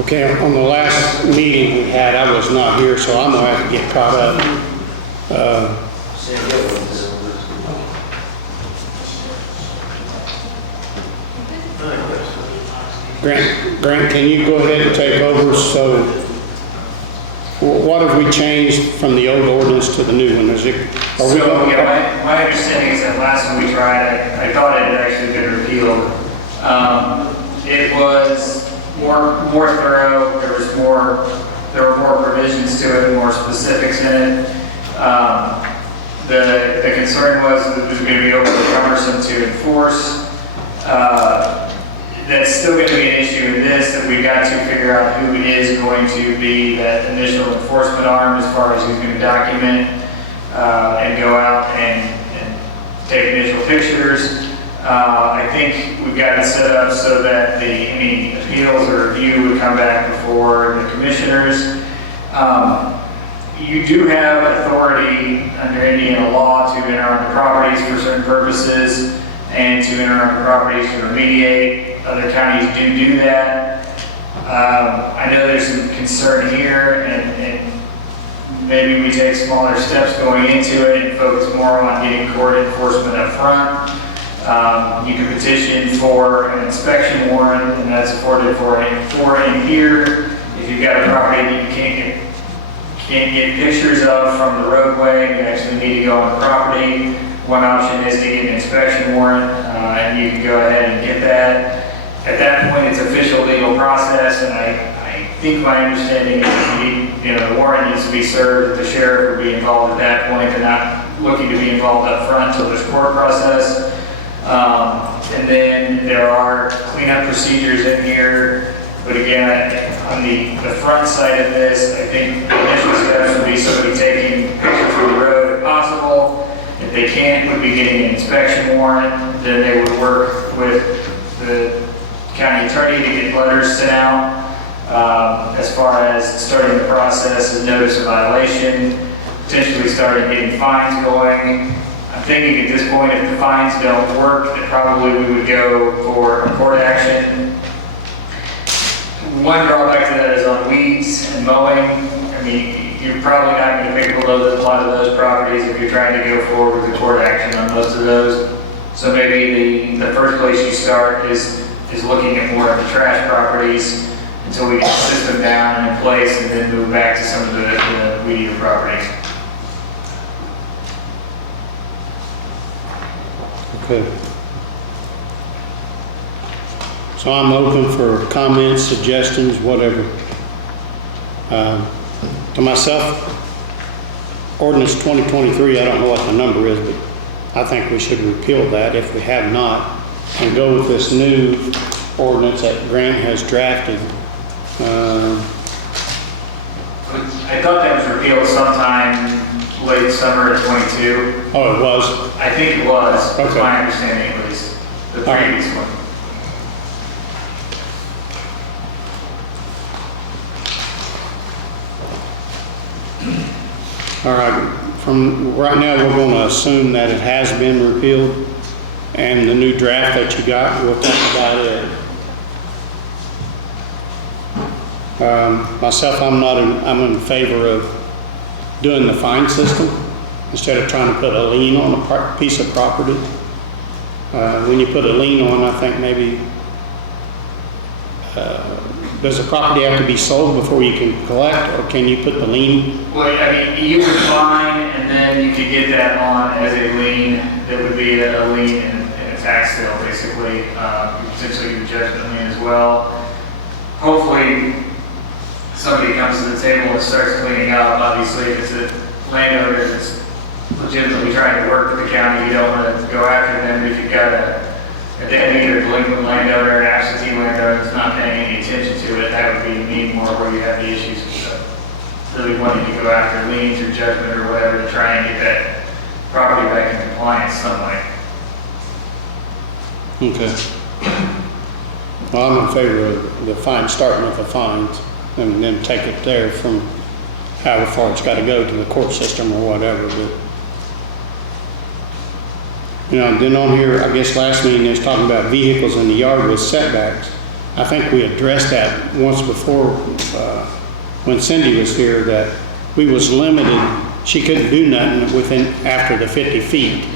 Okay, on the last meeting we had, I was not here, so I'm gonna have to get caught up. Grant, can you go ahead and take over? So, what have we changed from the old ordinance to the new one? My understanding is that last time we tried, I thought it had actually been repealed. It was more thorough. There were more provisions to it, more specifics in it. The concern was that it was going to be overly cumbersome to enforce. That's still going to be an issue in this, that we've got to figure out who is going to be that initial enforcement arm as far as who's going to document and go out and take initial pictures. I think we've got it set up so that any appeals or review would come back before the commissioners. You do have authority under Indiana law to enter on the properties for certain purposes and to enter on the properties to remediate. Other counties do that. I know there's some concern here, and maybe we take smaller steps going into it and focus more on getting court enforcement up front. You can petition for an inspection warrant, and that's afforded for in here. If you've got a property that you can't get pictures of from the roadway, and you actually need to go on the property, one option is to get an inspection warrant, and you can go ahead and get that. At that point, it's official legal process, and I think my understanding is the warrant needs to be served, that the sheriff would be involved at that point. They're not looking to be involved up front until there's court process. And then there are cleanup procedures in here. But again, on the front side of this, I think the initial steps would be somebody taking pictures of the road if possible. If they can't, would be getting an inspection warrant. Then they would work with the county attorney to get letters sent out as far as starting the process of notice of violation, potentially starting getting fines going. I'm thinking at this point, if the fines don't work, that probably we would go for a court action. One drawback to that is on weeds and mowing. I mean, you're probably not going to pick up a lot of those properties if you're trying to go forward with a court action on most of those. So maybe the first place you start is looking at more of the trash properties until we get the system down and in place, and then move back to some of the weedier properties. Okay. So I'm open for comments, suggestions, whatever. To myself, ordinance 2023, I don't know what the number is, but I think we should repeal that if we have not, and go with this new ordinance that Grant has drafted. I thought that was repealed sometime late summer of 22. Oh, it was? I think it was. That's Okay. my understanding at least. The previous one. All right, from right now, we're going to assume that it has been repealed, and the new draft that you got, we'll talk about it. Myself, I'm in favor of doing the fine system instead of trying to put a lien on a piece of property. When you put a lien on, I think maybe, does the property have to be sold before you can collect, or can you put the lien? Well, I mean, you would fine, and then you could get that on as a lien. That would be a lien in a tax sale, basically. Potentially your judgment lien as well. Hopefully, somebody comes to the table and starts cleaning up. Obviously, if it's a landowner that's legitimately trying to work with the county, you don't want to go after them. If you've got a dead or delinquent landowner, an absentee landowner that's not paying any attention to it, that would be me more where you have the issues with really wanting to go after liens or judgment or whatever to try and get that property back in compliance some way. Okay. Well, I'm in favor of the fine, starting with the fines, and then take it there from however far it's got to go to the court system or whatever. But, then on here, I guess last meeting, they was talking about vehicles in the yard with setbacks. I think we addressed that once before, when Cindy was here, that we was limited, she couldn't do nothing within, after the 50 feet.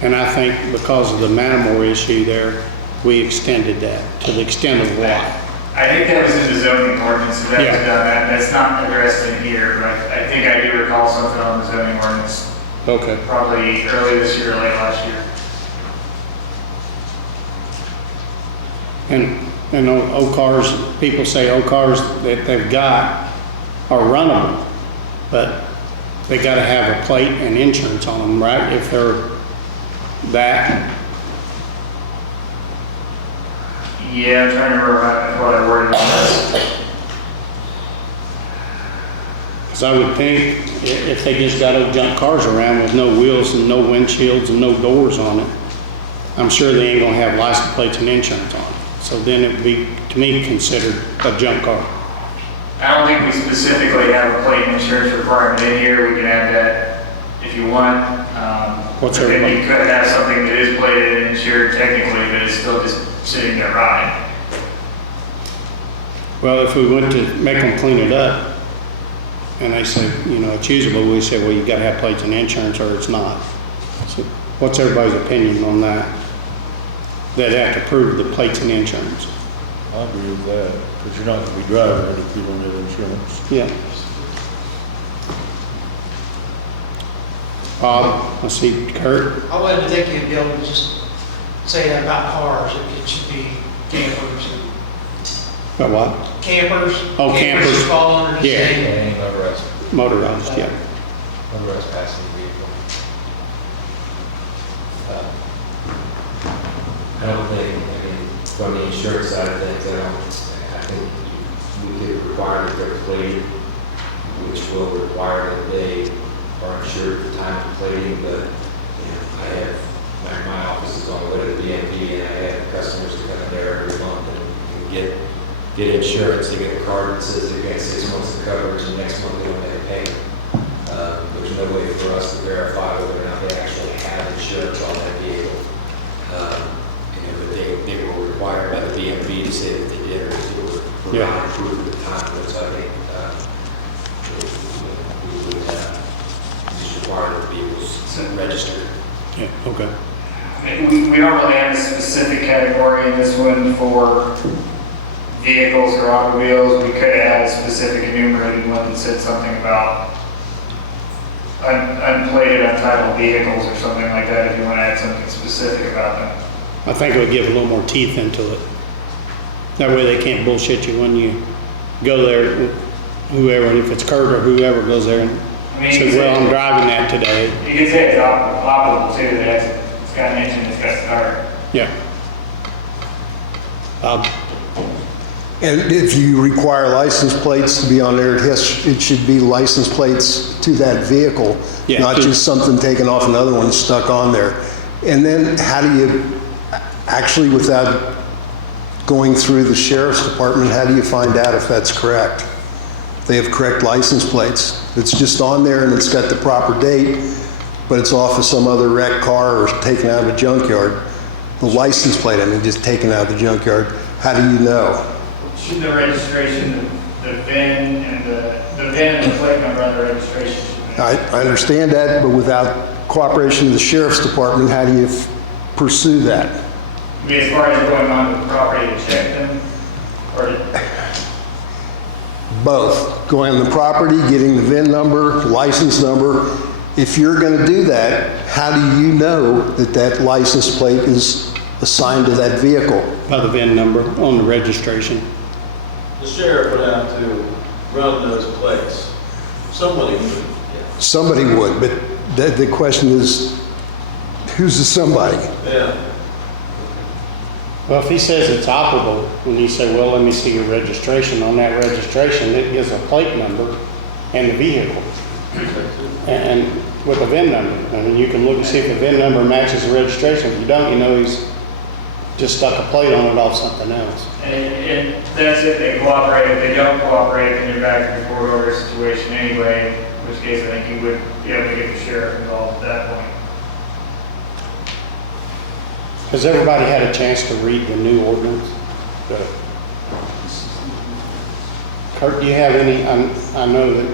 And I think because of the Manamore issue there, we extended that to the extent of what? I think that was in the zoning ordinance, so that was Yeah. done, that's not addressed in here, but I think I do recall something on the zoning ordinance, Okay. probably early this year, or late last year. And old cars, people say old cars that they've got are runnable, but they gotta have a plate and insurance on them, right? If they're that, Yeah, I'm trying to remember what I worded on this. because I would think if they just got old junk cars around with no wheels and no windshields and no doors on it, I'm sure they ain't gonna have license plates and insurance on it. So then it would be, to me, considered a junk car. I don't think we specifically have a plate and insurance requirement in here, we can add that if you want. What's But then everybody- you could have something that is plated and insured technically, but it's still just sitting there riding. Well, if we went to make them clean it up, and they say, it's usable, we say, well, you gotta have plates and insurance or it's not. So what's everybody's opinion on that? They'd have to prove the plates and insurance. I agree with that, because you're not gonna be driving it if you don't have insurance. Yeah. Bob, I see Kurt. I wouldn't think you'd be able to just say that about cars. It should be campers. Got what? Campers. Oh, campers. Fall under the Yeah. same. Any motorized, Motorized, yeah. motorized passenger vehicle. I don't think, from the insurance side of things, I think we could require that they're plated, which will require that they are insured at the time of plating, but, I have, my office is on the way to the DMV, and I have customers that come in there every month and get insurance, they get a card that says they've got 6 months of coverage, and next month they don't have to pay. There's no way for us to verify whether or not they actually have insurance on that vehicle. But they were required by the DMV to say that they did, or they were not approved at the time, so I think we would just require the vehicles registered. Yeah, okay. We don't really have a specific category in this one for vehicles or automobiles. We could have a specific enumerated one that said something about unplated, untitled vehicles or something like that, if you want to add something specific about them. I think it would give a little more teeth into it. That way they can't bullshit you when you go there, whoever, if it's Kurt or whoever goes there and says, well, I'm driving that today. You could say it's operable too, that it's got an engine, it's got a start. Yeah. And if you require license plates to be on there, it should be license plates to that vehicle, Yeah. not just something taken off another one stuck on there. And then how do you, actually without going through the sheriff's department, how do you find out if that's correct? They have correct license plates. It's just on there and it's got the proper date, but it's off of some other wrecked car or taken out of a junkyard. The license plate, just taken out of the junkyard. How do you know? Should the registration, the VIN and the VIN and the plate number on the registration should be. I understand that, but without cooperation of the sheriff's department, how do you pursue that? I mean, as far as going on the property to check them, or Both. Going on the property, getting the VIN number, license number. If you're going to do that, how do you know that that license plate is assigned to that vehicle? By the VIN number on the registration. The sheriff would have to run those plates. Somebody would. Somebody would, but the question is, who's the somebody? Yeah. Well, if he says it's operable, when you say, well, let me see your registration, on that registration, it gives a plate number and the vehicle. And with a VIN number. I mean, you can look and see if the VIN number matches the registration. If you don't, he's just stuck a plate on it off something else. and that's it, they cooperate. If they don't cooperate, then you're back in the court order situation anyway, in which case I think you would be able to get the sheriff involved at that point. Has everybody had a chance to read the new ordinance? Kurt, do you have any, I know that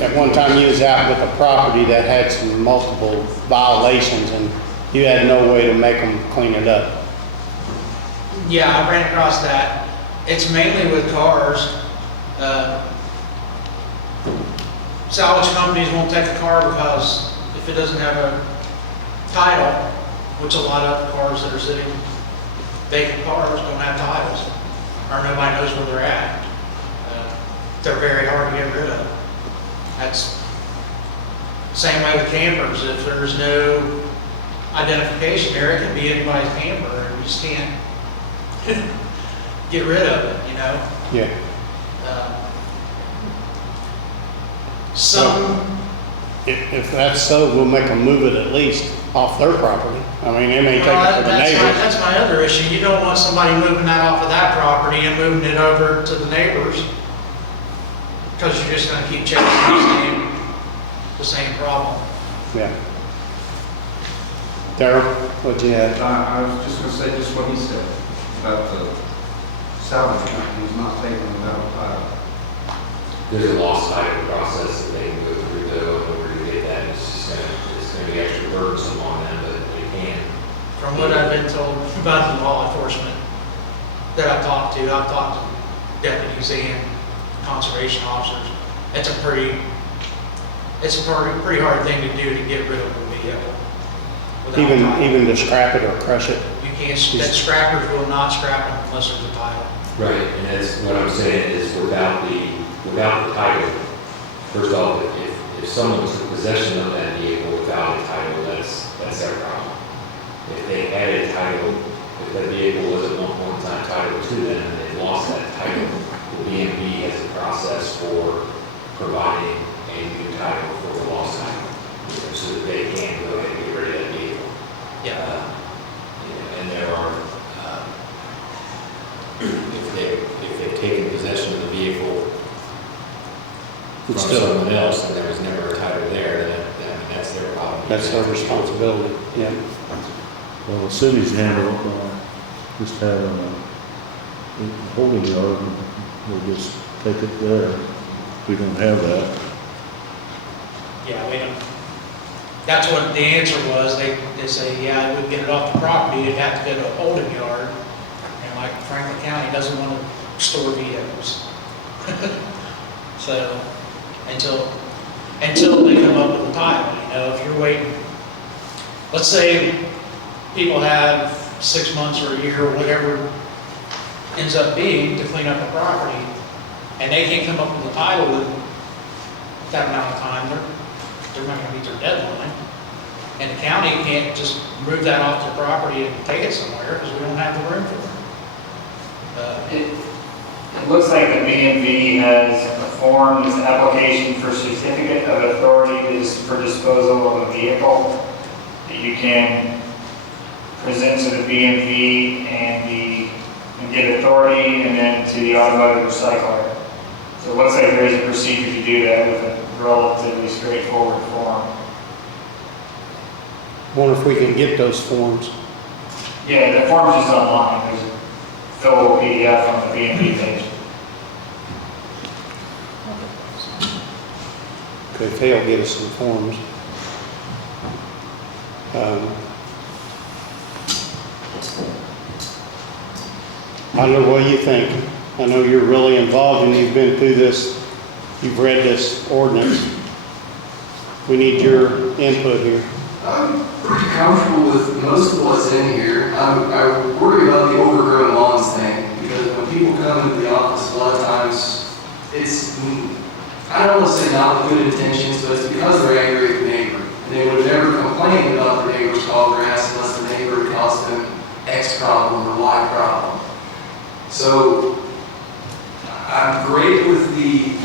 at one time you was out with a property that had some multiple violations and you had no way to make them clean it up. Yeah, I ran across that. It's mainly with cars. Salvage companies won't take the car because if it doesn't have a title, which a lot of cars that are sitting, vacant cars don't have titles, or nobody knows where they're at. They're very hard to get rid of. That's same way with campers. If there's no identification there, it can be anybody's camper, and you just can't get rid of it, you know? Yeah. If that's so, we'll make them move it at least off their property. I mean, they may take it to the neighbors. That's my other issue. You don't want somebody moving that off of that property and moving it over to the neighbors, because you're just gonna keep chasing the same problem. Yeah. Darryl, what'd you add? I was just gonna say just what he said about the salvage companies not taking them without a title. There's a lost title process that they can go through though, in order to get that. It's gonna be extra burdensome on them, but they can. From what I've been told about the law enforcement that I've talked to deputies and conservation officers. It's a pretty hard thing to do to get rid of a vehicle. without a title. Even to scrap it or crush it? You can't, that scrappers will not scrap them unless there's a title. Right, and that's what I'm saying is without the title, first off, if someone was in possession of that vehicle without a title, that's their problem. If they had a title, if that vehicle was at one point in time titled to them and they lost that title, the DMV has a process for providing a new title for the lost title, so that they can go ahead and get rid of that vehicle. And there are, if they've taken possession of the vehicle from someone else and there was never a title there, then that's their problem. That's their responsibility, yeah. Well, the city's handle, just having a holding yard, and we'll just take it there. We don't have that. Yeah, we don't. That's what the answer was. They say, yeah, we'd get it off the property, it'd have to go to a holding yard. And like Franklin County doesn't want to store vehicles. So, until they come up with a title, you know, if you're waiting, let's say people have 6 months or a year or whatever ends up being to clean up a property, and they can't come up with a title in that amount of time, they're not gonna meet their deadline. And the county can't just move that off their property and take it somewhere, because we don't have the room for it. It looks like the BMV has a form, this application for certificate of authority for disposal of a vehicle that you can present to the BMV and get authority, and then to the automotive recycler. So it looks like there is a procedure to do that with a relatively straightforward form. Wonder if we can get those forms. Yeah, the form's just online. There's a fillable PDF on the BMV page. Okay, Phil, get us some forms. I know what you think. I know you're really involved and you've been through this, you've read this ordinance. We need your input here. I'm pretty comfortable with most of what's in here. I worry about the overgrown lawns thing, because when people come into the office, a lot of times, it's, I don't want to say not with good intentions, but it's because they're angry at the neighbor. And they would never complain about their neighbor's tall grass unless the neighbor caused them X problem or Y problem. So, I'm great with the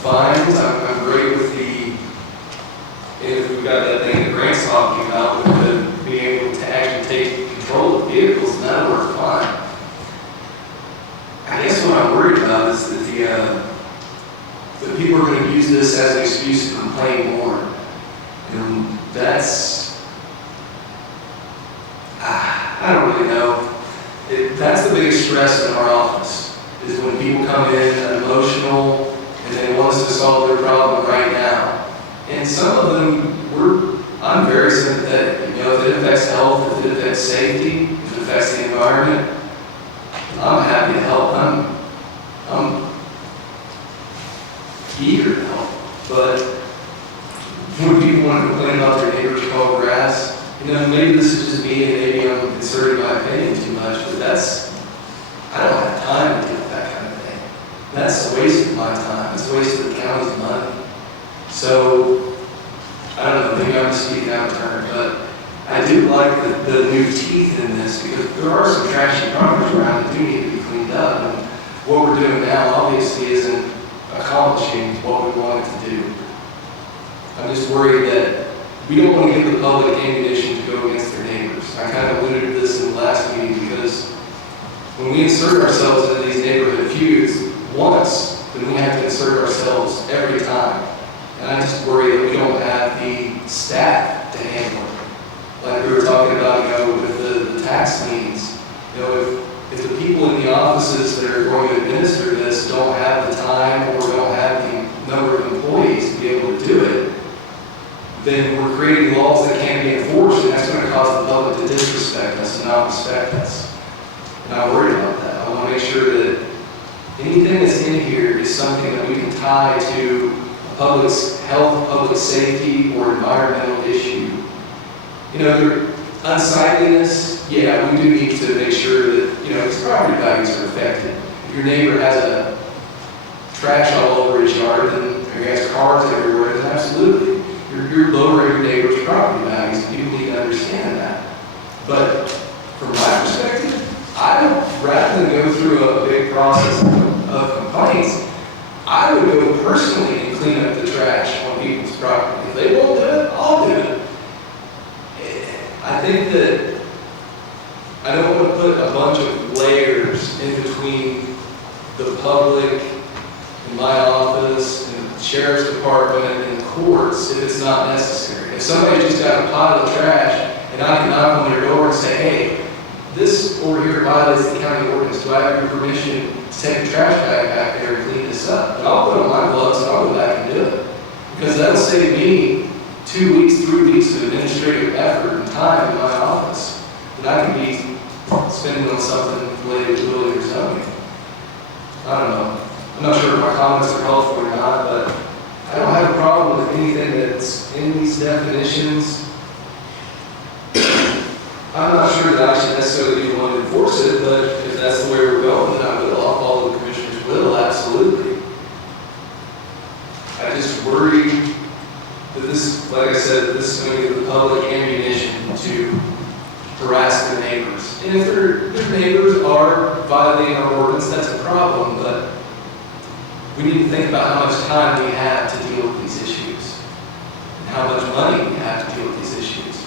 fines, I'm great with if we've got that thing that Grant's talking about, with being able to actually take control of vehicles, and that'll work fine. I guess what I'm worried about is that the people are going to use this as an excuse to complain more. And that's, I don't really know. That's the biggest stress in our office. is when people come in emotional and they want us to solve their problem right now. And some of them, I'm very sympathetic. You know, if it affects health, if it affects safety, if it affects the environment, I'm happy to help. I'm eager to help. But when people want to complain about their neighbor's tall grass, you know, maybe this is just me and maybe I'm inserting my opinion too much, but I don't have time to deal with that kind of thing. That's a waste of my time. It's a waste of the county's money. So, I don't know, maybe I'm just speaking out of turn, but I do like the new teeth in this because there are some trashy properties around that do need to be cleaned up. And what we're doing now obviously isn't accomplishing what we wanted to do. I'm just worried that we don't want to give the public ammunition to go against their neighbors. I kind of alluded to this in the last meeting because when we insert ourselves into these neighborhood feuds once, then we have to insert ourselves every time. And I just worry that we don't have the staff to handle it. Like we were talking about, you know, with the tax liens. You know, if the people in the offices that are going to administer this don't have the time or don't have the number of employees to be able to do it, then we're creating laws that can't be enforced, and that's going to cause the public to disrespect us and not respect us. And I'm worried about that. I want to make sure that anything that's in here is something that we can tie to public health, public safety, or environmental issue. You know, unsightliness, yeah, we do need to make sure that, you know, his property values are affected. If your neighbor has a trash all over his yard, and he has cars everywhere, then absolutely. You're lowering your neighbor's property values, and people need to understand that. But from my perspective, rather than go through a big process of complaints, I would go personally and clean up the trash on people's property. If they won't do it, I'll do it. I think that I don't want to put a bunch of layers in between the public and my office and the sheriff's department and the courts if it's not necessary. If somebody just got a pile of trash and I can knock on their door and say, hey, this over here violates the county ordinance, do I have your permission to take a trash bag back there and clean this up? And I'll put on my gloves and I'll go back and do it. Because that'll save me 2 weeks, 3 weeks of administrative effort and time in my office that I can be spending on something related to building or zoning. I don't know. I'm not sure if my comments are helpful or not, but I don't have a problem with anything that's in these definitions. I'm not sure that I should necessarily be the one to enforce it, but if that's the way we're going, then I will. I'll follow the commissioner's will, absolutely. I just worry that this, like I said, that this is going to give the public ammunition to harass their neighbors. And if their neighbors are violating our ordinance, that's a problem, but we need to think about how much time we have to deal with these issues and how much money we have to deal with these issues.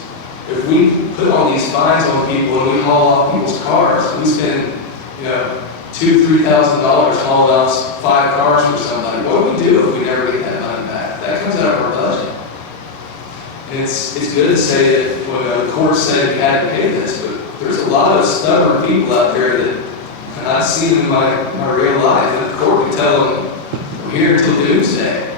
If we put all these fines on people and we haul off people's cars, we spend, you know, $2,000, $3,000 hauling off 5 cars for somebody. What do we do if we never get that money back? That comes out of our budget. And it's good to say that when the court said we had to pay this, but there's a lot of stubborn people out there that I've seen in my real life, and the court can tell them, we're here until doomsday.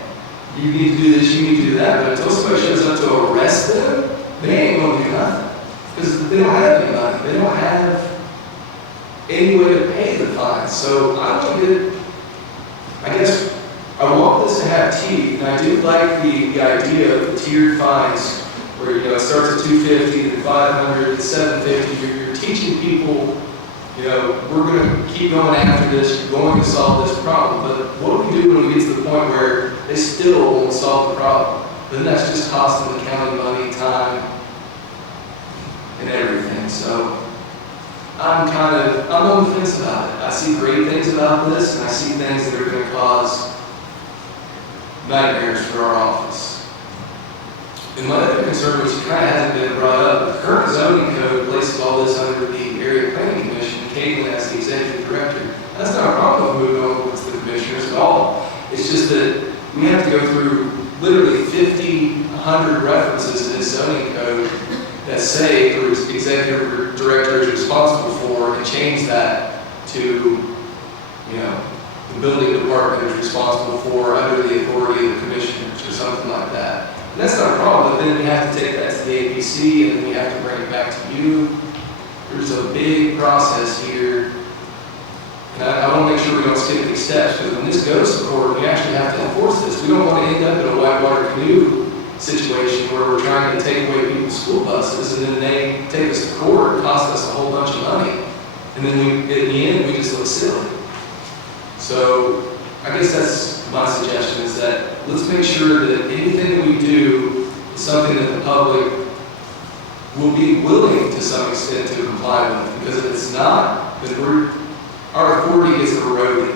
You need to do this, you need to do that. But until somebody shows up to arrest them, they ain't going to do nothing. Because they don't have any money. They don't have any way to pay the fines. So I guess I want this to have teeth, and I do like the idea of the tiered fines where, you know, it starts at $250, then $500, then $750. You're teaching people, you know, we're going to keep going after this, you're going to solve this problem. But what do we do when we get to the point where they still won't solve the problem? Then that's just costing the county money, time, and everything. So I'm on the fence about it. I see great things about this, and I see things that are going to cause nightmares for our office. And my other concern, which kind of hasn't been brought up, the current zoning code places all this under the Area Planning Commission, and Caitlin as the executive director. That's not a problem with moving over with the commissioners at all. It's just that we have to go through literally 50, 100 references in this zoning code that say the executive director is responsible for, and change that to you know, the building department is responsible for under the authority of the commissioners or something like that. And that's not a problem, but then we have to take that to the APC and then we have to bring it back to you. There's a big process here. And I want to make sure we don't skip these steps, because when this goes to court, we actually have to enforce this. We don't want to end up in a whitewater canoe situation where we're trying to take away people's school buses and then they take us to court and cost us a whole bunch of money. And then in the end, we just look silly. So I guess that's my suggestion, is that let's make sure that anything that we do is something that the public will be willing to some extent to comply with. Because if it's not, then our authority gets eroded.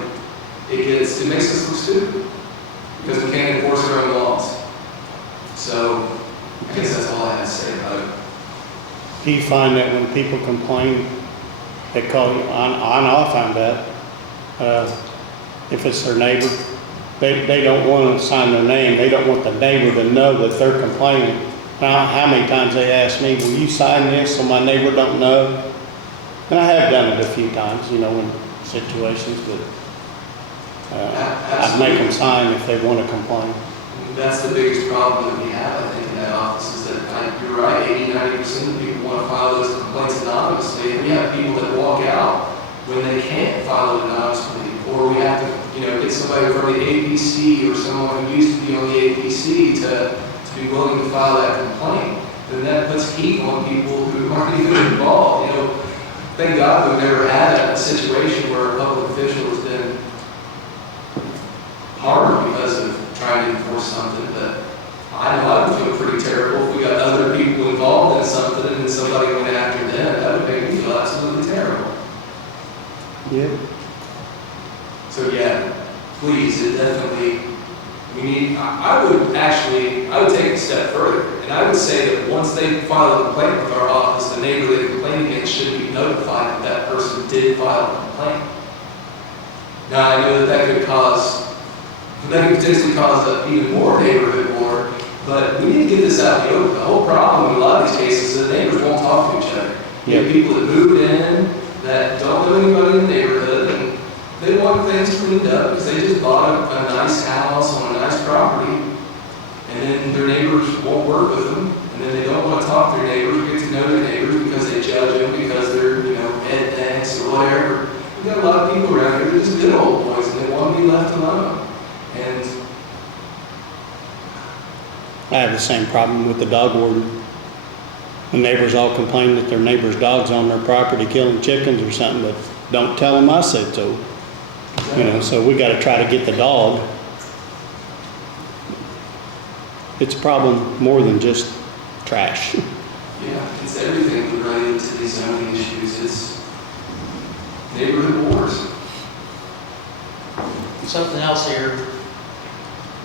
It makes us look stupid because we can't enforce our own laws. So I guess that's all I have to say about it. Do you find that when people complain, they call you I find that, if it's their neighbor, they don't want to sign their name. They don't want the neighbor to know that they're complaining. Now, how many times they ask me, will you sign this so my neighbor don't know? And I have done it a few times, you know, in situations, but I'd make them sign if they want to complain. That's the biggest problem that we have, I think, in that office, is that you're right, 80–90% of people want to file those complaints anonymously, and we have people that walk out when they can't file it anonymously, or we have to, you know, get somebody from the APC or someone who used to be on the APC to be willing to file that complaint. And that puts heat on people who aren't even involved. You know, thank God we've never had a situation where a public official has been harmed because of trying to enforce something, but I know I would feel pretty terrible if we got other people involved in something and then somebody went after them. That would make me feel absolutely terrible. Yeah. So yeah, please, it definitely, we need, I would take it a step further, and I would say that once they file a complaint with our office, the neighbor they complained against should be notified that that person did file a complaint. Now, I know that could potentially cause even more neighborhood war, but we need to get this out in the open. The whole problem in a lot of these cases is that neighbors won't talk to each other. You have people that move in that don't know anybody in the neighborhood, and they want things cleaned up because they just bought a nice house on a nice property, and then their neighbors won't work with them, and then they don't want to talk to their neighbors or get to know their neighbors because they judge them because they're, you know, headbangers or whatever. We've got a lot of people around here that are just good old boys, and they want to be left alone. And I have the same problem with the dog warden. The neighbors all complain that their neighbor's dog's on their property killing chickens or something, but don't tell them I said so. You know, so we got to try to get the dog. It's a problem more than just trash. yeah, it's everything related to these zoning issues. It's neighborhood wars. Something else here,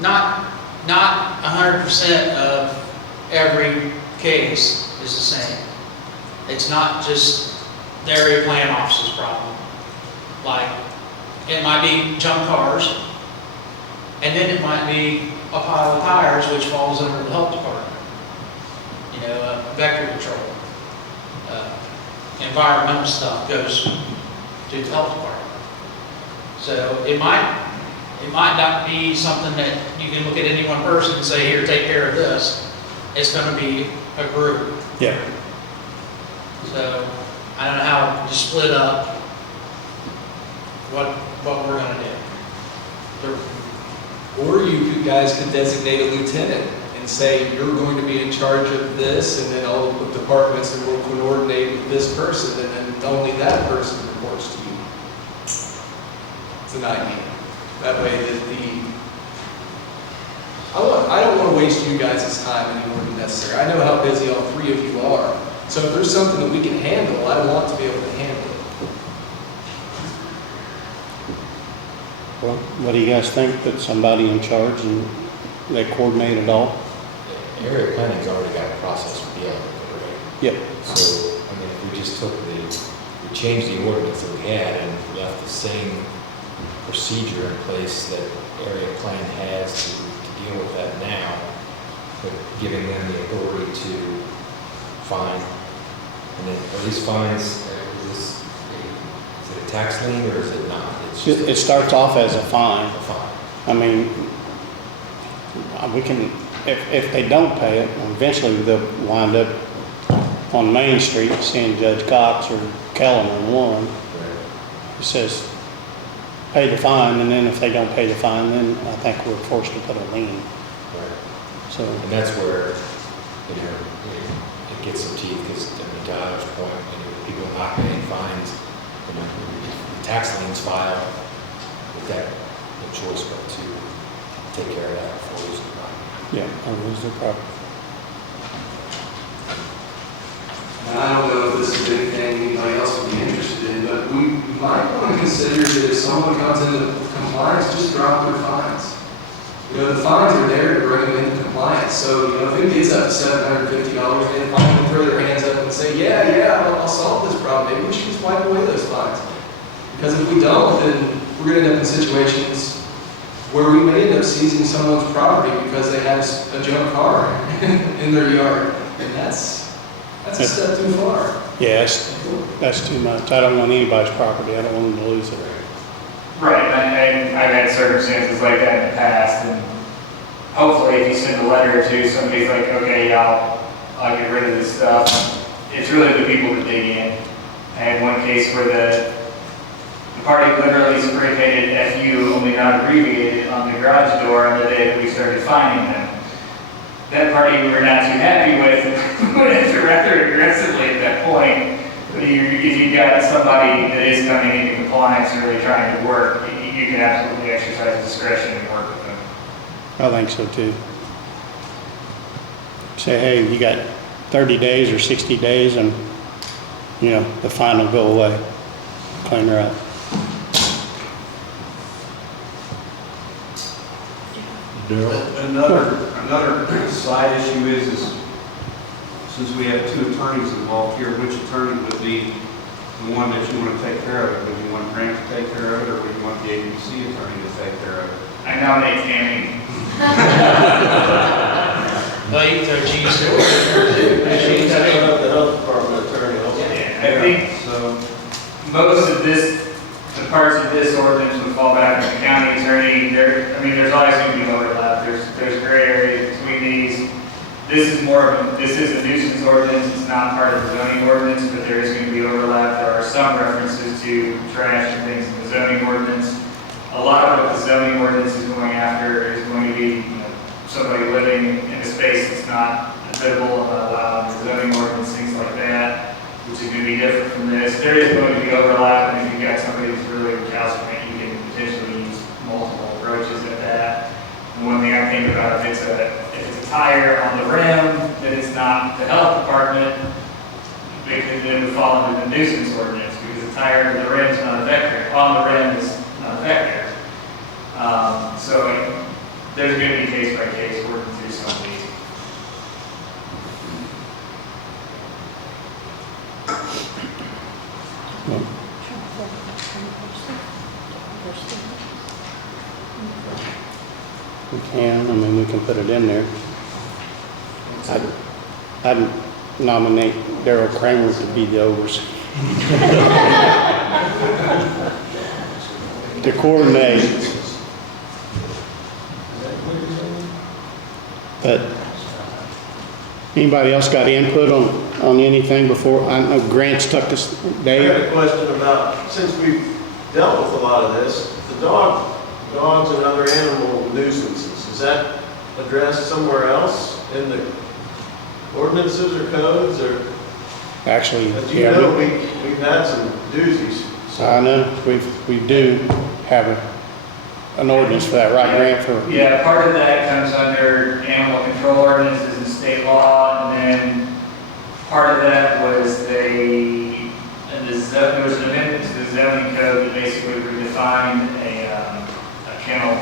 not 100% of every case is the same. It's not just the area plan office's problem. Like, it might be junk cars, and then it might be a pile of tires, which falls under the health department. You know, vector control, environmental stuff goes to the health department. So it might not be something that you can look at any one person and say, here, take care of this. It's going to be a group. Yeah. So I don't know how to split up what we're going to do. Or you guys could designate a lieutenant and say, you're going to be in charge of this, and then all the departments will coordinate with this person, and then only that person reports to you. It's an idea. That way that I don't want to waste you guys' time any more than necessary. I know how busy all three of you are. So if there's something that we can handle, I want to be able to handle it. Well, what do you guys think, that somebody in charge and they coordinate it all? Area planning's already got a process for dealing with it, right? Yep. So, I mean, if we just we changed the ordinance that we had and left the same procedure in place that area plan has to deal with that now, but giving them the authority to fine, and then are these fines, is it a tax lien or is it not? It's It just it starts off as a fine. a fine. I mean, we can, if they don't pay it, eventually they'll wind up on Main Street seeing Judge Cox or Kellerman one. Right. It says, pay the fine, and then if they don't pay the fine, then I think we're forced to put a lien. Right. So, And that's where, it gets some teeth, because, to Tyler's point, people not paying fines, if the tax liens filed, with that, no choice but to take care of that before losing the property. yeah, or lose their property. And I don't know if this is anything anybody else would be interested in, but we might want to consider that if someone comes into compliance, just drop their fines. You know, the fines are there to bring them into compliance. So, you know, if it gets up to $750, they finally throw their hands up and say, yeah, I'll solve this problem. Maybe we should just wipe away those fines. Because if we don't, then we're going to end up in situations where we may end up seizing someone's property because they have a junk car in their yard. And that's a step too far. Yeah, that's too much. I don't want anybody's property. I don't want them to lose it. Right, and I've had circumstances like that in the past, and hopefully if you send a letter to somebody's like, okay, yeah, I'll get rid of this stuff. It's really the people that dig in. I had one case where the party literally spray painted FU, only not abbreviated, on the garage door on the day that we started finding them. That party we were not too happy with, went rather aggressively at that point. If you've got somebody that is coming into compliance and really trying to work, you can absolutely exercise discretion and work with them. I think so too. Say, hey, you got 30 days or 60 days and, you know, the fine will go away. Clean her up. Daryl? Another side issue is since we have two attorneys involved here, which attorney would be the one that you want to take care of it? Would you want Grant to take care of it, or would you want the ABC attorney to take care of it? I nominate Tammy. Late Gene Stewart. She's taking up the health department attorney also. I think So, most of the parts of this ordinance would fall back on the county attorney. There's always going to be overlap. There's gray areas between these. This is a nuisance ordinance. It's not part of the zoning ordinance, but there is going to be overlap. There are some references to trash and things in the zoning ordinance. A lot of what the zoning ordinance is going after is going to be, somebody living in a space that's not habitable and not allowed in the zoning ordinance, things like that, which is going to be different from this. There is going to be overlap, and if you've got somebody that's really recalcitrant, you can potentially use multiple approaches at that. And one thing I think about, if it's a tire on the rim, that it's not the health department, because it would fall under the nuisance ordinance, because the tire on the rim is not a vector. On the rim is not a vector. So there's going to be case by case working through some of these. We can, we can put it in there. I'd nominate Daryl Kramer to be the overseer. To coordinate. But anybody else got input on anything before? I know Grant's took us, I Dave. had a question about, since we've dealt with a lot of this, the dogs and other animal nuisances, is that addressed somewhere else in the ordinances or codes, or? Actually, But you yeah, know, we've had some doozies. so- I know, we do have an ordinance for that, right, Grant? For Yeah, part of that comes under animal control ordinances and state law, and then part of that was there was an amendment to the zoning code that basically redefined a kennel,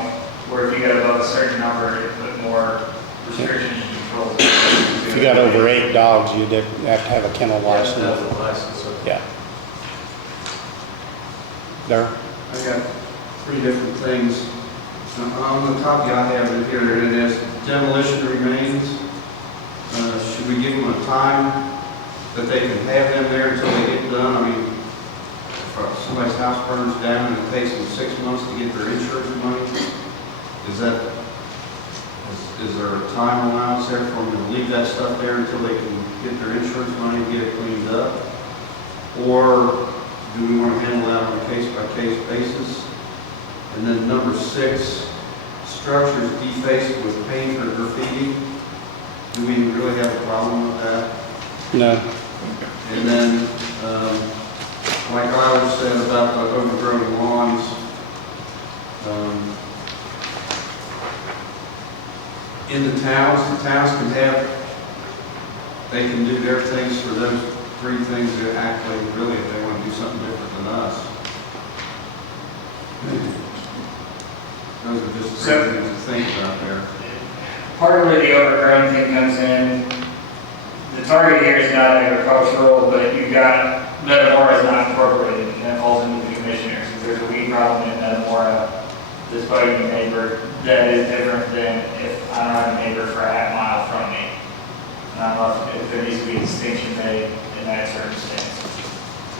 where if you got above a certain number, it put more restrictions and controls. if you got over 8 dogs, you'd have to have a kennel license. That's a license, okay. Yeah. There. I got 3 different things. On the copy I have in here, it has demolition remains. Should we give them a time that they can have them there until they get done? I mean, somebody's house burns down and it takes them 6 months to get their insurance money, is there a time allowance there for them to leave that stuff there until they can get their insurance money and get it cleaned up? Or do we want to handle that on a case-by-case basis? And then number 6, structures defaced with paint or graffiti. Do we really have a problem with that? No. And then, like I was saying about the overgrown lawns, in the towns can have, they can do their things for those 3 things that actually really, if they want to do something different than us. Those are just 3 things to think about there. Part of where the overgrown thing comes in, the target here is not agricultural, but you've got, Metamora is not incorporated, and that falls into the commissioners. If there's a weed problem in Metamora that's bugging your neighbor, that is different than if I don't have a neighbor for a half mile from me. And I don't know if there needs to be a distinction made in that circumstance.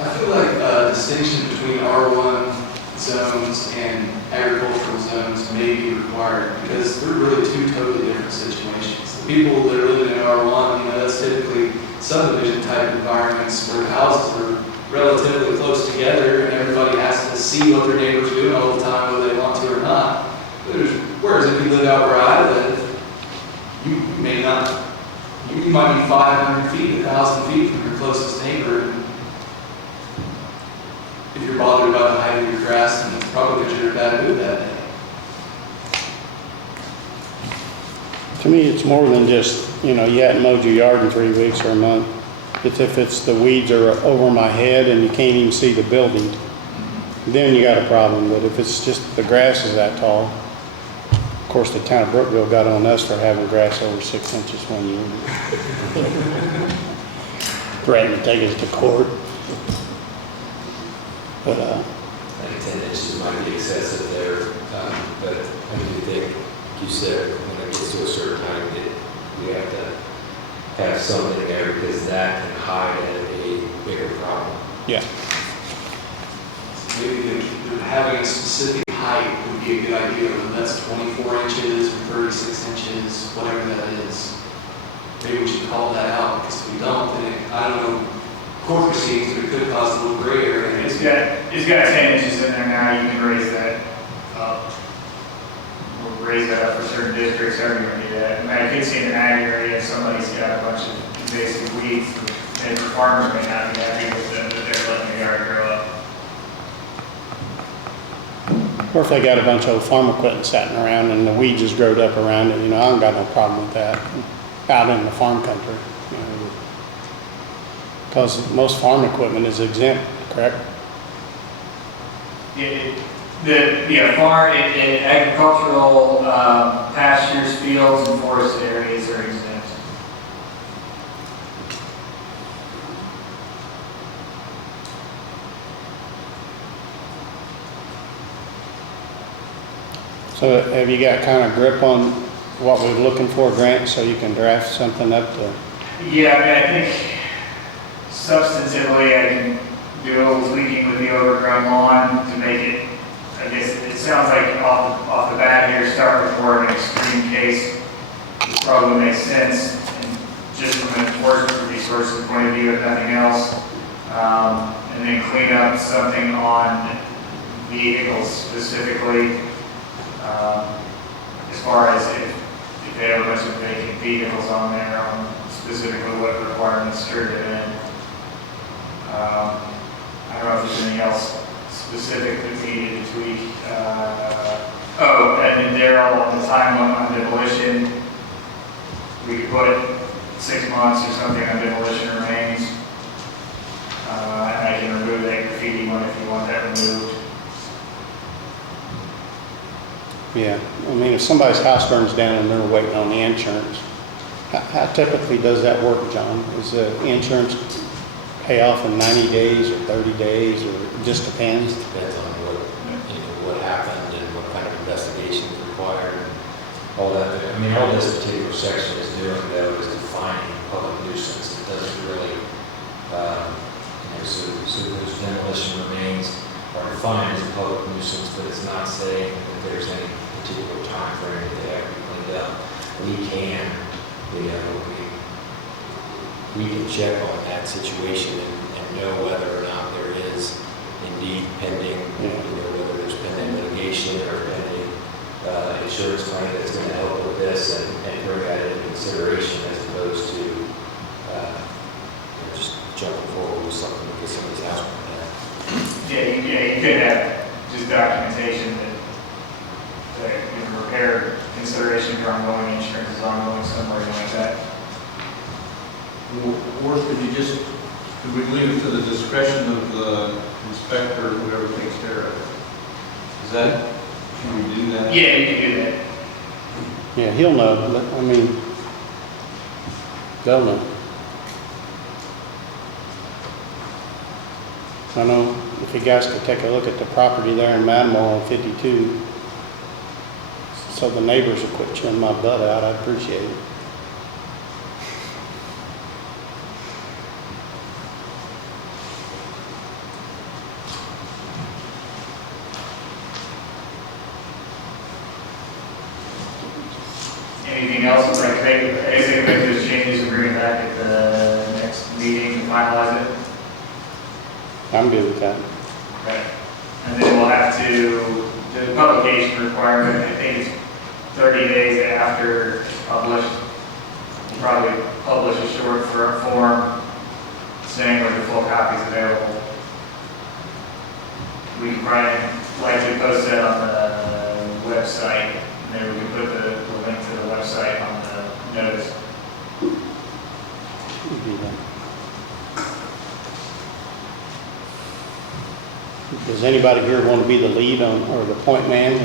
I feel like a distinction between R1 zones and agricultural zones may be required because they're really 2 totally different situations. The people that are living in R1, that's typically subdivision type environments where houses are relatively close together and everybody has to see what their neighbor's doing all the time, whether they want to or not. Whereas if you live out where I live, you may not, you might be 500 feet, 1,000 feet from your closest neighbor. And if you're bothered about the height of your grass, then it's probably because you're in a bad mood that day. To me, it's more than just, you hadn't mowed your yard in 3 weeks or a month. It's if it's the weeds are over my head and you can't even see the building, then you got a problem. But if it's just the grass is that tall, of course, the town of Brookville got on us for having grass over 6 inches one year. Threatened to take us to court. But, I think 10 inches might be excessive there, but I do think, you said, when it gets to a certain height, we have to have something there because that can hide a bigger problem. yeah. Maybe having a specific height would be a good idea, whether that's 24 inches or 36 inches, whatever that is. Maybe we should call that out, because if we don't, then I don't know, court proceedings, but it could cause a little gray area. It's got 10 inches in there now, you can raise that up. We'll raise that up for certain districts, however you want to do that. I mean, I could see in an ag area, somebody's got a bunch of invasive weeds, and the farmers may not be happy with them, but they're letting the yard grow up. Or if they got a bunch of old farm equipment sitting around and the weeds just growed up around it, I don't got no problem with that. Out in the farm country, because most farm equipment is exempt, correct? Farm and agricultural pastures, fields, and forest areas are exempt. So have you got kind of grip on what we're looking for, Grant, so you can draft something up to? Yeah, I think substantively I can do a little tweaking with the overgrown lawn to make it, I guess it sounds like off the bat here, start with more of an extreme case. It probably makes sense, and just from an enforcement resources point of view, if nothing else. And then clean up something on vehicles specifically. As far as if they have a bunch of vacant vehicles on there, on specifically what requirements trigger it in. I don't know if there's anything else specific that we needed to tweak. And then Daryl, on the time limit on demolition, we could put 6 months or something on demolition remains. And I can remove that graffiti one if you want that removed. Yeah, if somebody's house burns down and they're waiting on the insurance, how typically does that work, John? Is the insurance pay off in 90 days or 30 days, or it just depends? Depends on what happened and what kind of investigation is required, and all that. All this particular section is doing, though, is defining public nuisance. It doesn't really, So those demolition remains are defined as a public nuisance, but it's not saying that there's any particular time frame that they have to be cleaned up. We can, we can check on that situation and know whether or not there is indeed pending, whether there's pending litigation or pending insurance claim that's going to help with this and bring that into consideration as opposed to just jumping forward with something to get somebody's house burned down. You could have just documentation that repair consideration for ongoing insurance is ongoing, somewhere like that. Or could we leave it to the discretion of the inspector, whoever takes care of it? Can we do that? Yeah, you can do that. Yeah, he'll know, but, I mean, they'll know. I know if you guys could take a look at the property there in Matamore on 52, so the neighbors will quit chewing my butt out, I'd appreciate it. Anything else would like to make, anything make those changes and bring it back at the next meeting to finalize it? I'm good with that. Okay. And then we'll have to, the publication requirement, I think it's 30 days after it's published. We'll probably publish a short form saying where the full copy is available. We can probably likely post that on the website. Maybe we can put the link to the website on the notice. We'll do that. Does anybody here want to be the lead on, or the point man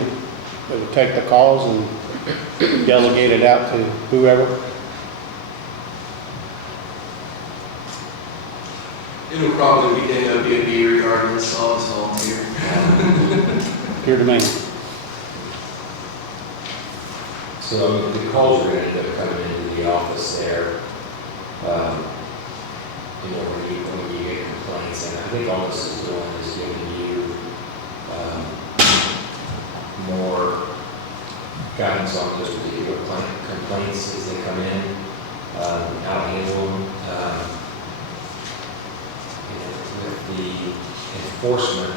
that would take the calls and delegate it out to whoever? It'll probably be end up being me regardless, I'll just volunteer. Here to me. So the calls are going to end up coming into the office there. When you get complaints, and I think all this is doing is giving you more guidance on those particular complaints as they come in, how to handle them. With the enforcement,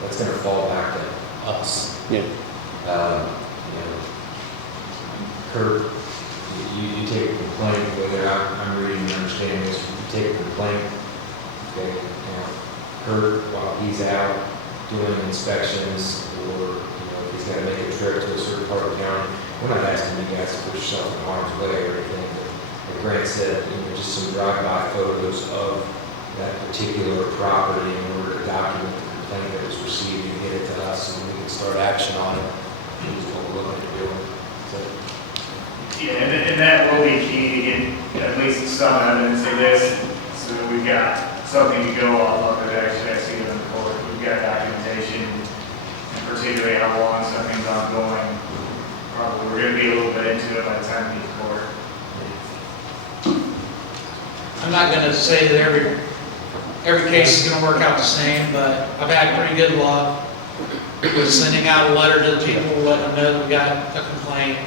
that's going to fall back to us. Yeah. Kurt, you take a complaint, whether I'm reading and understanding this, you take a complaint, okay, Kurt, while he's out doing inspections, or, if he's got to make a trip to a certain part of town, we're not asking you guys to put yourself in harm's way or anything, but Grant said, just some drive-by photos of that particular property in order to document the complaint that was received and get it to us, and we can start action on it. That's what we're looking at doing. So, Yeah, and that will be key to get at least some evidence of this, so that we've got something to go off of that actually I see in the report. We've got documentation, and particularly how long something's ongoing. Probably we're going to be a little bit into it by the time we get to court. I'm not gonna say that every case is gonna work out the same, but I've had pretty good luck with sending out a letter to the people, letting them know that we got a complaint,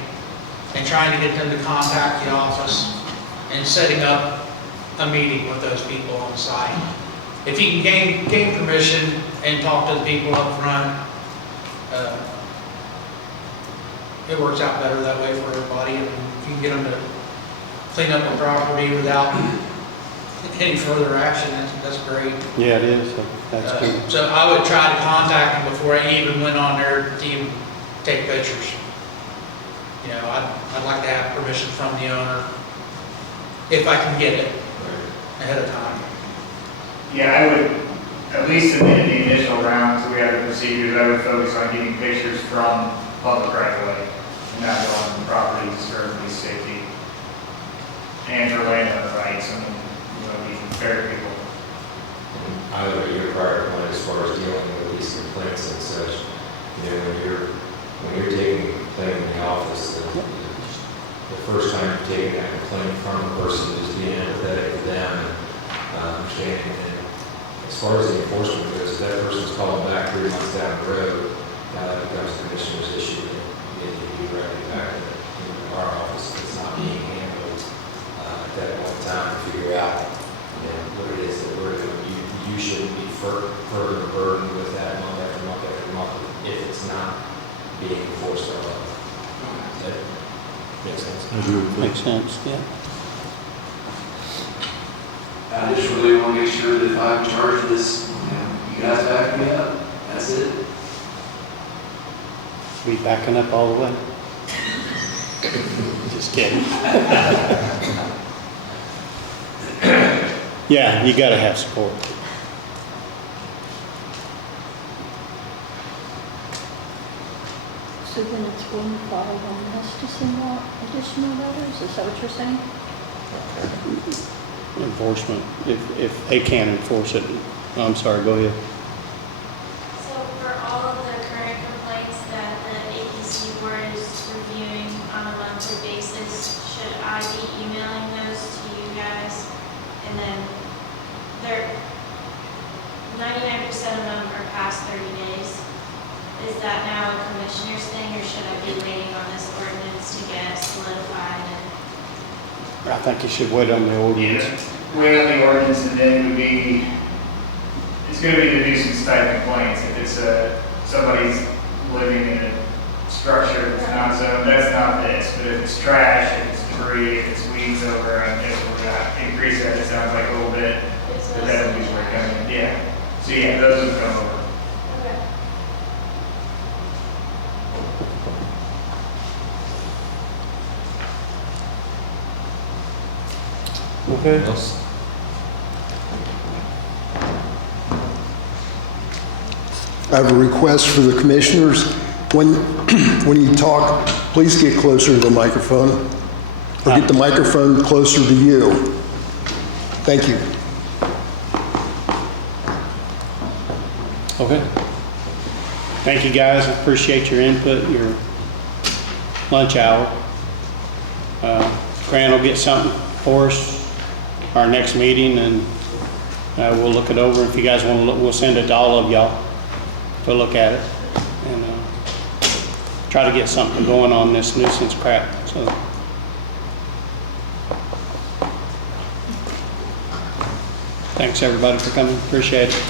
and trying to get them to contact the office, and setting up a meeting with those people on the site. If you can gain permission and talk to the people up front, it works out better that way for everybody, and if you can get them to clean up the property without any further action, that's great. Yeah, it is. That's good. So I would try to contact them before I even went on there to even take pictures. I'd like to have permission from the owner, if I can get it ahead of time. Yeah, I would, at least in the initial rounds, we have the procedures, I would focus on getting pictures from public right of way, and not go on the property to serve police safety. And for landowner rights, and, be fair to people. I would be your prior point as far as dealing with these complaints and such. When you're taking a complaint in the office, the first time you're taking that complaint from the person who's being empathetic to them and understanding that as far as the enforcement goes, if that person's called back 3 months down the road, now that becomes the commissioner's issue. It can be directed back to our office if it's not being handled at that point in time to figure out, what it is that we're doing. You shouldn't be further burdened with that month after month after month if it's not being enforced by law. That makes sense. I agree with that. Makes sense, yeah. I just really want to make sure that if I'm in charge of this, you guys back me up. That's it. We backing up all the way? Just kidding. Yeah, you gotta have support. So then it's 1-5 on us to send out additional letters, is that what you're saying? Enforcement, if they can't enforce it. I'm sorry, go ahead. So for all of the current complaints that the APC board is reviewing on a monthly basis, should I be emailing those to you guys? And then 99% of them are past 30 days. Is that now a commissioner's thing, or should I be waiting on this ordinance to get solidified? I think you should wait on the ordinance. Wait on the ordinance, and then it would be, it's gonna be the nuisance type complaints. If it's somebody's living in a structure that's not zoned, that's not this. But if it's trash, if it's debris, if it's weeds over, I guess we're gonna increase that, it sounds like a little bit. But that would be where it comes in, yeah. So yeah, those would come over. Okay. Okay. Else? I have a request for the commissioners. When, when you talk, please get closer to the microphone, or get the microphone closer to you. Thank you. Okay. Thank you, guys. I appreciate your input, your lunch hour. Grant will get something for us, our next meeting, and we'll look it over. If you guys want to look, we'll send it to all of y'all to look at it and try to get something going on this nuisance crap. So, thanks everybody for coming. Appreciate it.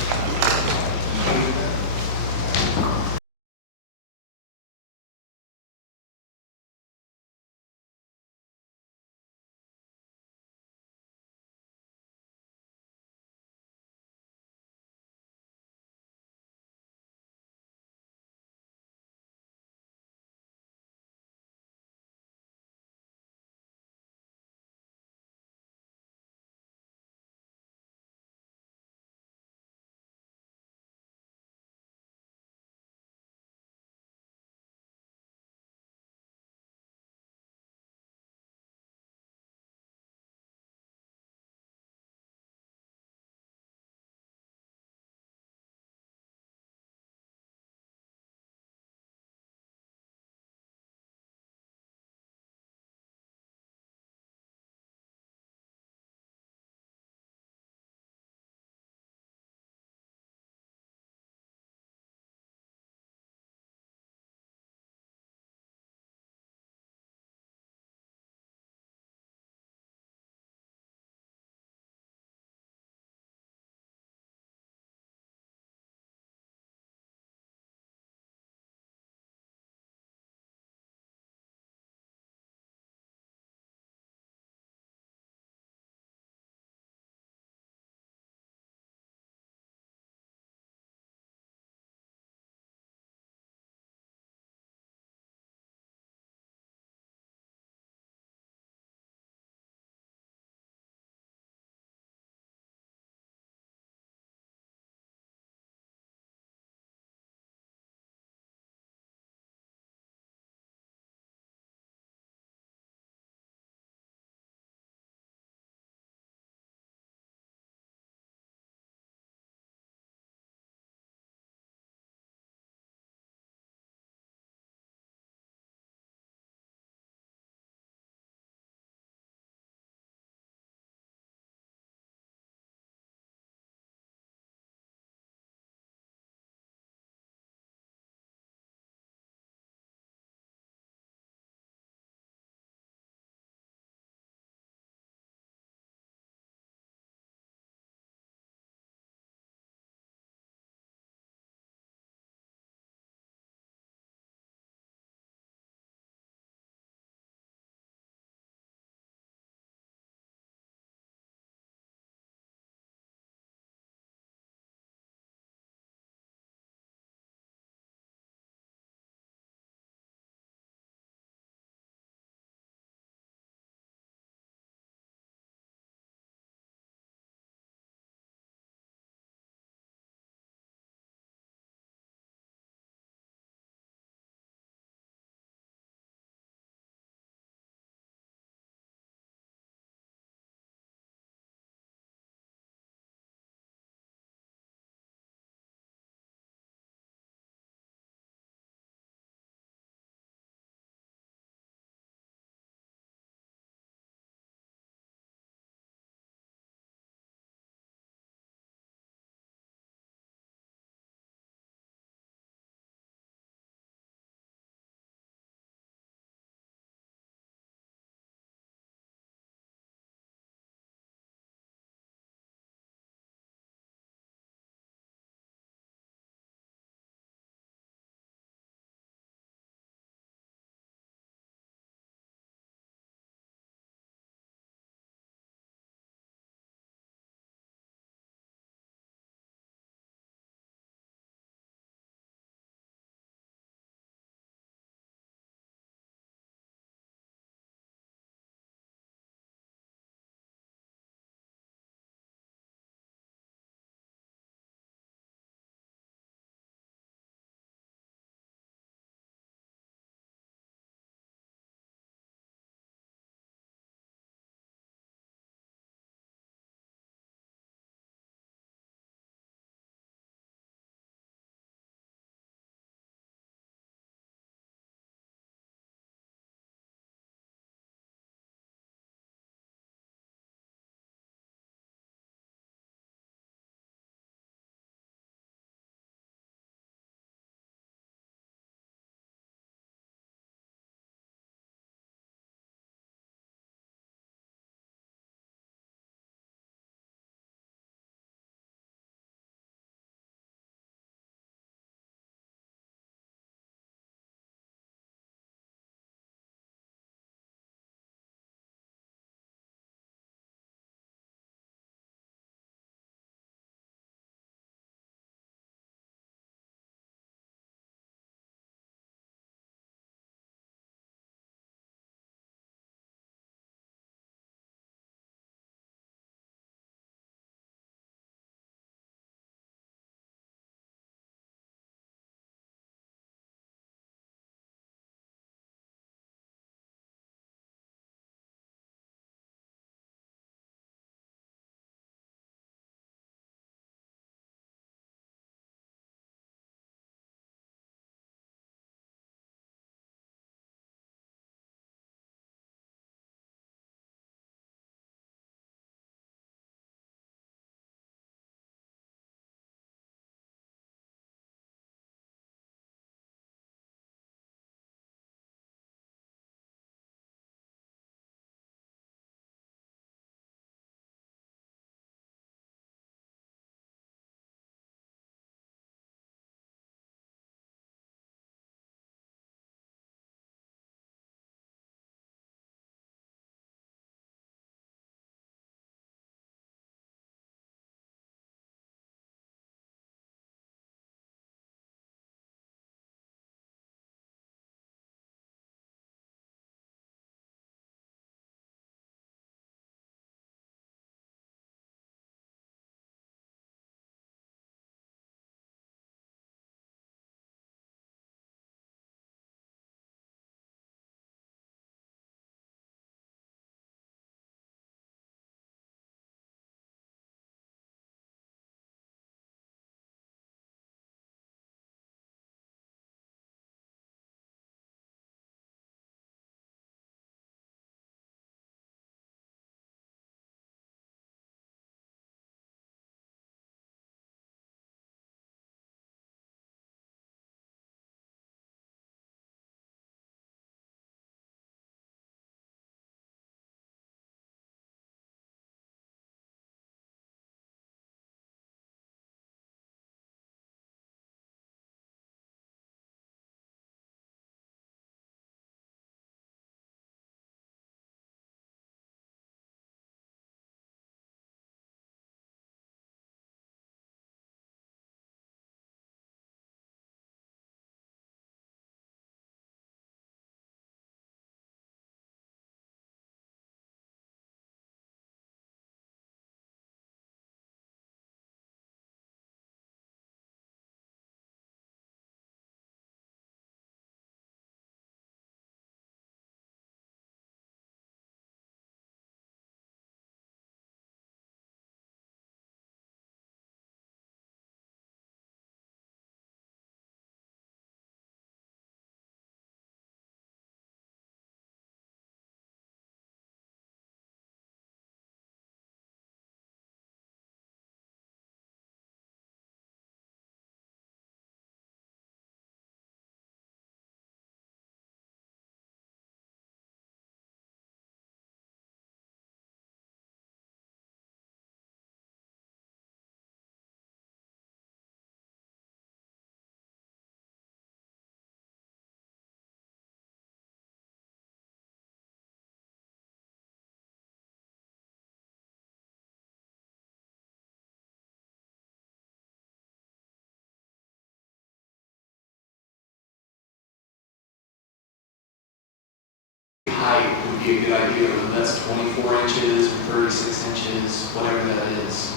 that's 24 inches or 36 inches, whatever that is.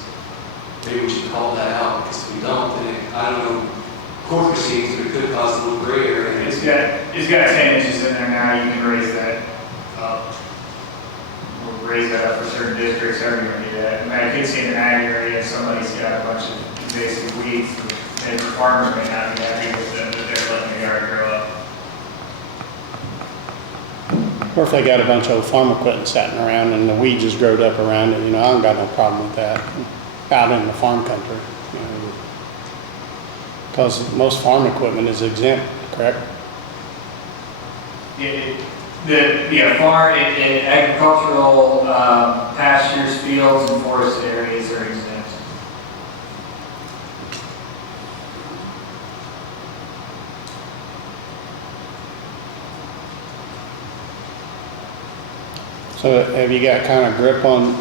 Maybe we should call that out, because if we don't, then I don't know, court proceedings, but it could cause a little gray area. It's got 10 inches in there now, you can raise that up. We'll raise that up for certain districts, however you want to do that. I mean, I could see in an ag area, somebody's got a bunch of invasive weeds, and the farmer may not be happy with them, but they're letting the yard grow up. Or if they got a bunch of old farm equipment sitting around and the weeds just growed up around it, I don't got no problem with that, out in the farm country. Because most farm equipment is exempt, correct? Farm, in agricultural, pastures, fields, and forest areas are exempt. So have you got kind of grip on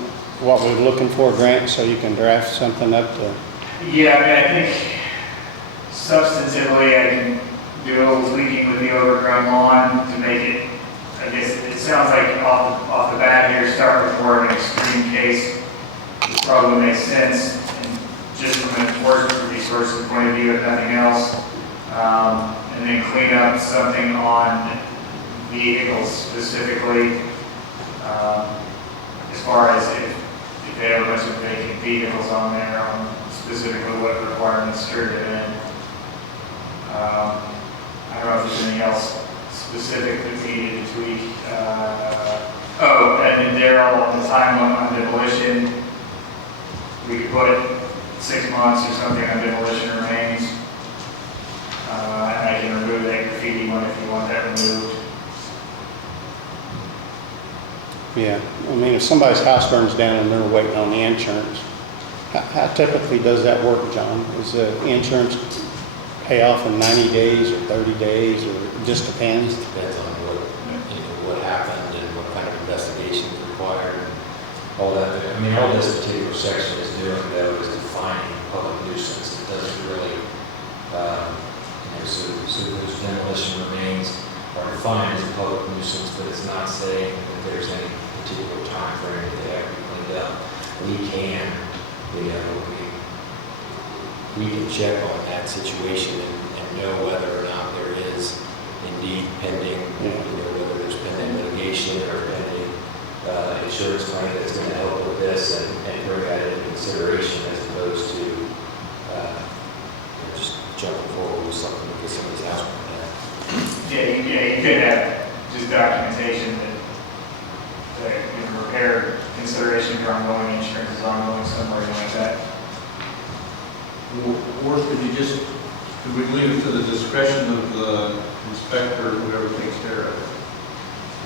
what we're looking for, Grant, so you can draft something up to? Yeah, I mean, I think substantively I can do a little tweaking with the overgrown lawn to make it, I guess, it sounds like off the bat here, start with more of an extreme case. It probably makes sense, and just from an enforcement resources point of view, if nothing else. And then clean up something on vehicles specifically. As far as if they have a bunch of vacant vehicles on there, on specifically what requirements trigger it in. I don't know if there's anything else specific that we needed to tweak. And then Daryl, on the time on demolition, we could put 6 months or something on demolition remains. And I can remove that graffiti one if you want that removed. Yeah, I mean, if somebody's house burns down and they're waiting on the insurance, how typically does that work, John? Is the insurance pay off in 90 days or 30 days, or it just depends? Depends on what happened and what kind of investigation is required, and all that. I mean, all this particular section is doing, though, is defining public nuisance. It doesn't really, so those demolition remains are defined as a public nuisance, but it's not saying that there's any particular time frame that they have to be cleaned up. We can, we can check on that situation and know whether or not there is indeed pending, whether there's pending litigation or pending insurance money that's going to help with this and bring that into consideration as opposed to just jumping forward with something because somebody's house burned down. Yeah, you could have just documentation that repair consideration for ongoing insurance is ongoing somewhere like that. Or could we leave it to the discretion of the inspector, whoever takes care of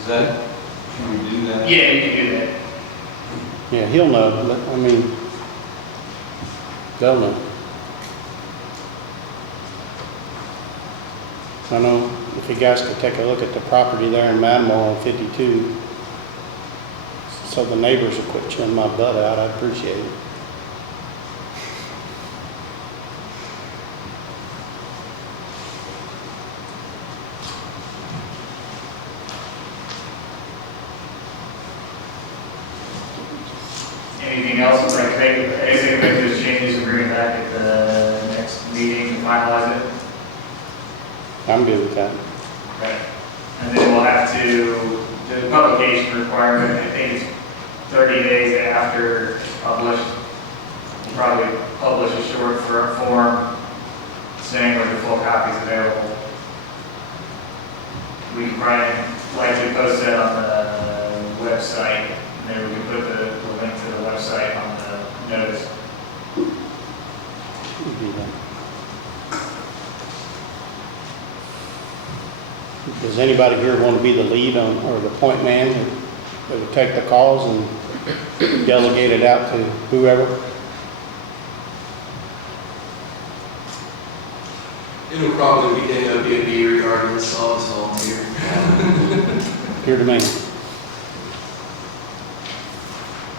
it? Can we do that? Yeah, you can do that. Yeah, he'll know, but I mean, they'll know. I know if you guys could take a look at the property there in Matamore on 52, so the neighbors will quit chewing my butt out, I'd appreciate it. Anything else I'd like to make those changes and bring it back at the next meeting to finalize it? I'm good with that. Okay. And then we'll have to, the publication requirement, I think it's 30 days after it's published. We'll probably publish a short form saying where the full copy is available. We can probably likely post that on the website, and then we can put the link to the website on the notice. We'll do that. Does anybody here want to be the lead on, or the point man that would take the calls and delegate it out to whoever? It'll probably end up being me regardless, so I'll just volunteer. Here to me.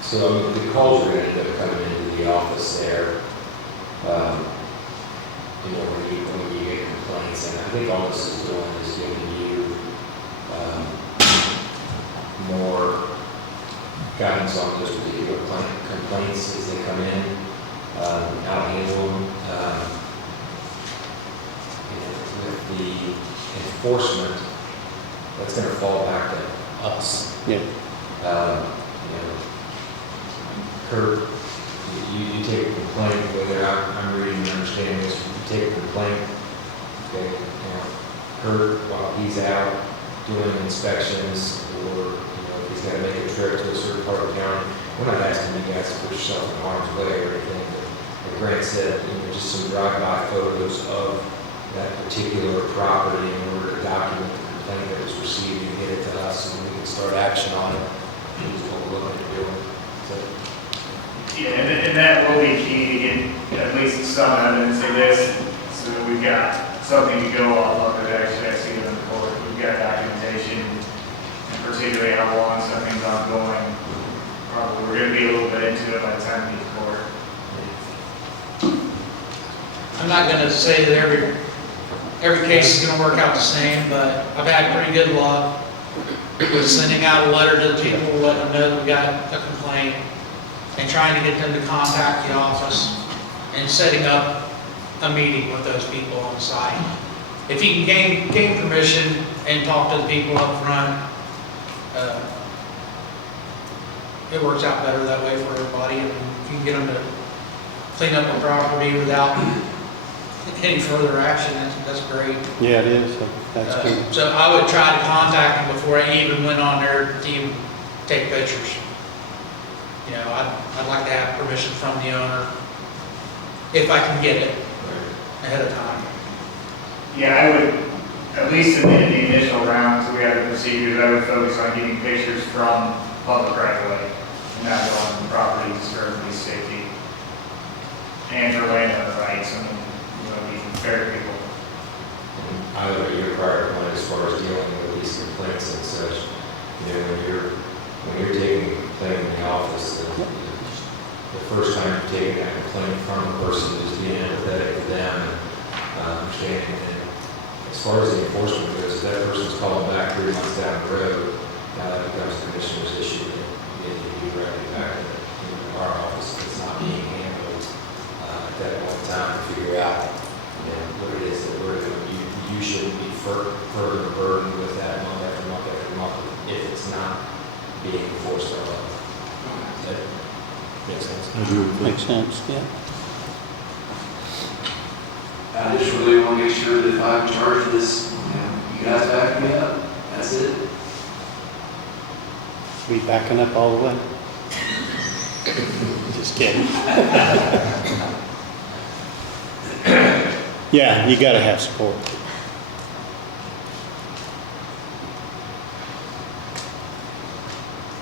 So the calls are going to end up coming into the office there, when you get complaints, and I think all this is doing is giving you more guidance on those particular complaints as they come in, how to handle them. And with the enforcement, that's gonna fall back to us. Yeah. You know, Kurt, you take a complaint, whether I'm reading and understanding this, you take a complaint, okay, Kurt, while he's out doing inspections, or, if he's gotta make a trip to a certain part of town, we're not asking you guys to put yourself in harm's way or anything, but like Grant said, just some drive-by photos of that particular property in order to document the complaint that was received and get it to us, and we can start action on it. That's what we're looking at doing. So, Yeah, and that will be key to get at least some evidence of this, so that we've got something to go off of that actually I see in the court. We've got documentation, and particularly how long something's ongoing. Probably, we're gonna be a little bit into it by the time we get to court. I'm not gonna say that every case is gonna work out the same, but I've had pretty good luck with sending out a letter to the people, letting them know that we got a complaint, and trying to get them to contact the office, and setting up a meeting with those people on site. If you can gain permission and talk to the people up front, it works out better that way for everybody, and if you can get them to clean up the property without any further action, that's great. Yeah, it is. That's good. So I would try to contact them before I even went on there to even take pictures. I'd like to have permission from the owner, if I can get it ahead of time. Yeah, I would, at least in the initial rounds, we have the procedures, I would focus on getting pictures from public right of way, and not going on the property to serve police safety. And for landowner rights, and, be fair to people. I look at your prior point as far as dealing with these complaints and such. When you're taking a complaint in the office, the first time you're taking that complaint from the person who's being empathetic to them and understanding that as far as the enforcement goes, if that person's calling back 3 months down the road, now that becomes the commissioner's issue, and you need to be directly back to our office if it's not being handled at that point in time to figure out what it is that we're doing. You shouldn't be further burdened with that month after month after month if it's not being enforced or not. That makes sense. I agree with that. Makes sense, yeah. I just really want to make sure that if I'm in charge of this, you guys back me up. That's it. Be backing up all the way. Just kidding. Yeah, you gotta have support.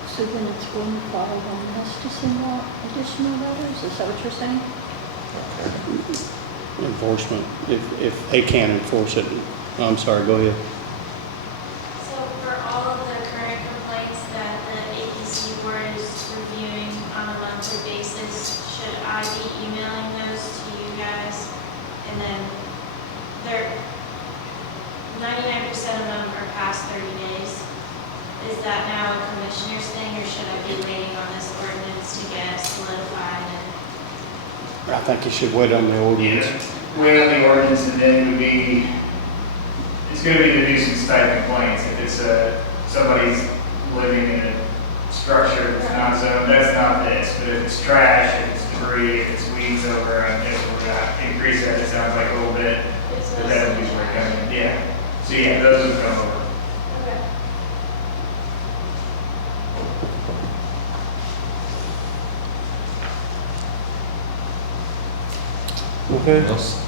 So then it's going to fall on us to send out additional letters, is that what you're saying? Enforcement, if they can't enforce it. I'm sorry, go ahead. So for all of the current complaints that the APC board is reviewing on a monthly basis, should I be emailing those to you guys? And then they're, 99% of them are past 30 days. Is that now a commissioner's thing, or should I be waiting on this ordinance to get solidified? I think you should wait on the ordinance. Wait on the ordinance, and then it would be, it's gonna be the nuisance type complaints. If it's somebody's living in a structure that's not zoned, that's not this. But if it's trash, if it's debris, if it's weeds over, I guess we're gonna increase that, it sounds like a little bit. But that would be where it comes in, yeah. So yeah, those would come over. Okay. Okay. Else?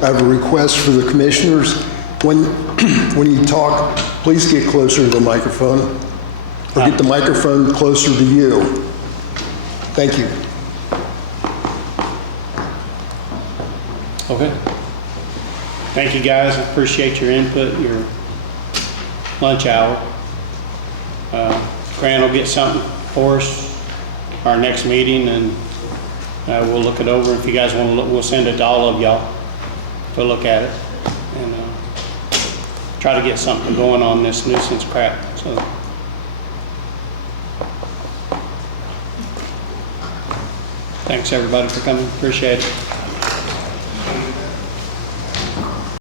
I have a request for the commissioners. When you talk, please get closer to the microphone, or get the microphone closer to you. Thank you. Okay. Thank you, guys. I appreciate your input, your lunch hour. Fran will get something for us, our next meeting, and we'll look it over. If you guys want to look, we'll send it to all of y'all to look at it. And try to get something going on this nuisance crap, so. Thanks, everybody, for coming, appreciate it.